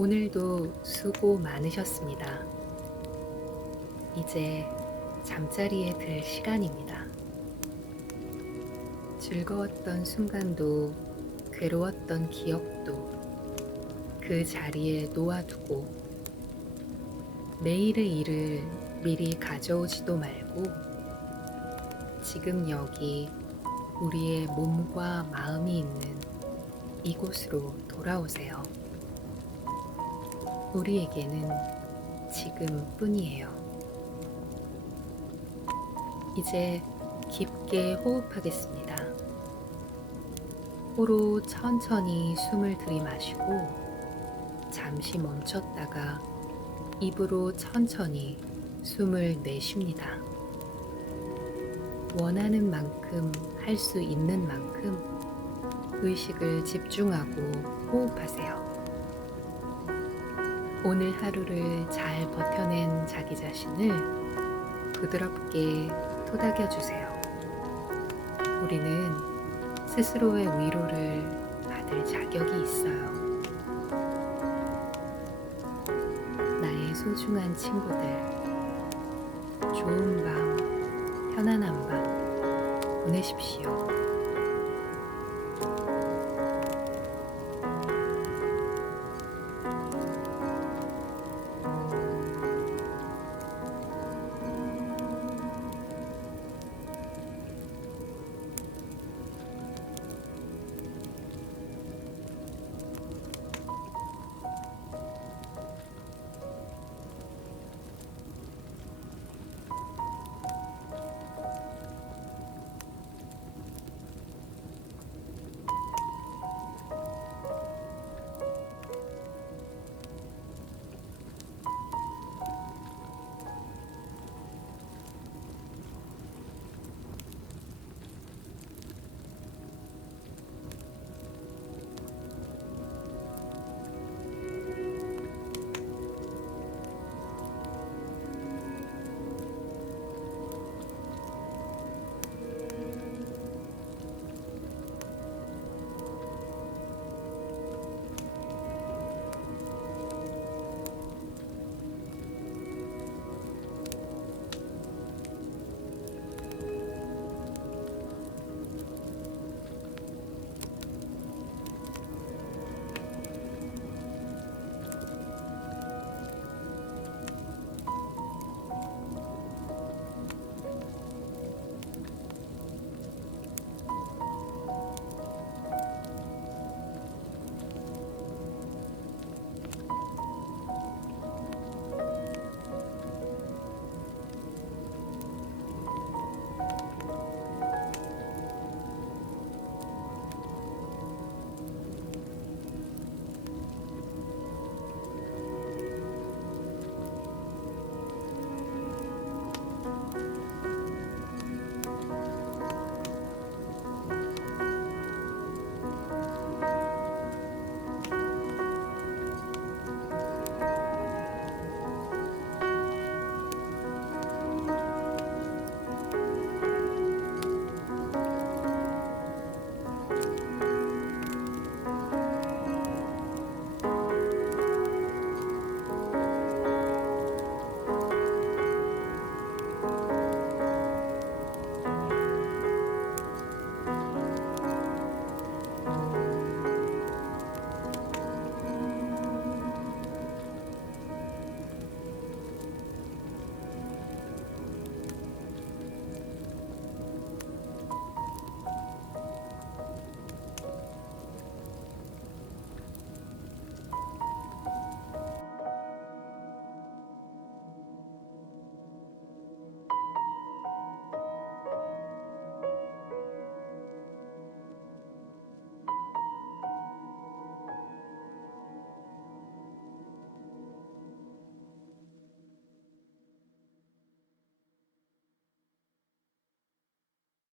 오늘도 수고 많으셨습니다. 이제 잠자리에 들 시간입니다. 즐거웠던 순간도 괴로웠던 기억도 그 자리에 놓아두고 내일의 일을 미리 가져오지도 말고 지금 여기 우리의 몸과 마음이 있는 이곳으로 돌아오세요. 우리에게는 지금뿐이에요. 이제 깊게 호흡하겠습니다. 코로 천천히 숨을 들이마시고 잠시 멈췄다가 입으로 천천히 숨을 내쉽니다. 원하는 만큼 할 수 있는 만큼 의식을 집중하고 호흡하세요. 오늘 하루를 잘 버텨낸 자기 자신을 부드럽게 토닥여 주세요. 우리는 스스로의 위로를 받을 자격이 있어요. 나의 소중한 친구들, 좋은 밤, 편안한 밤 보내십시오.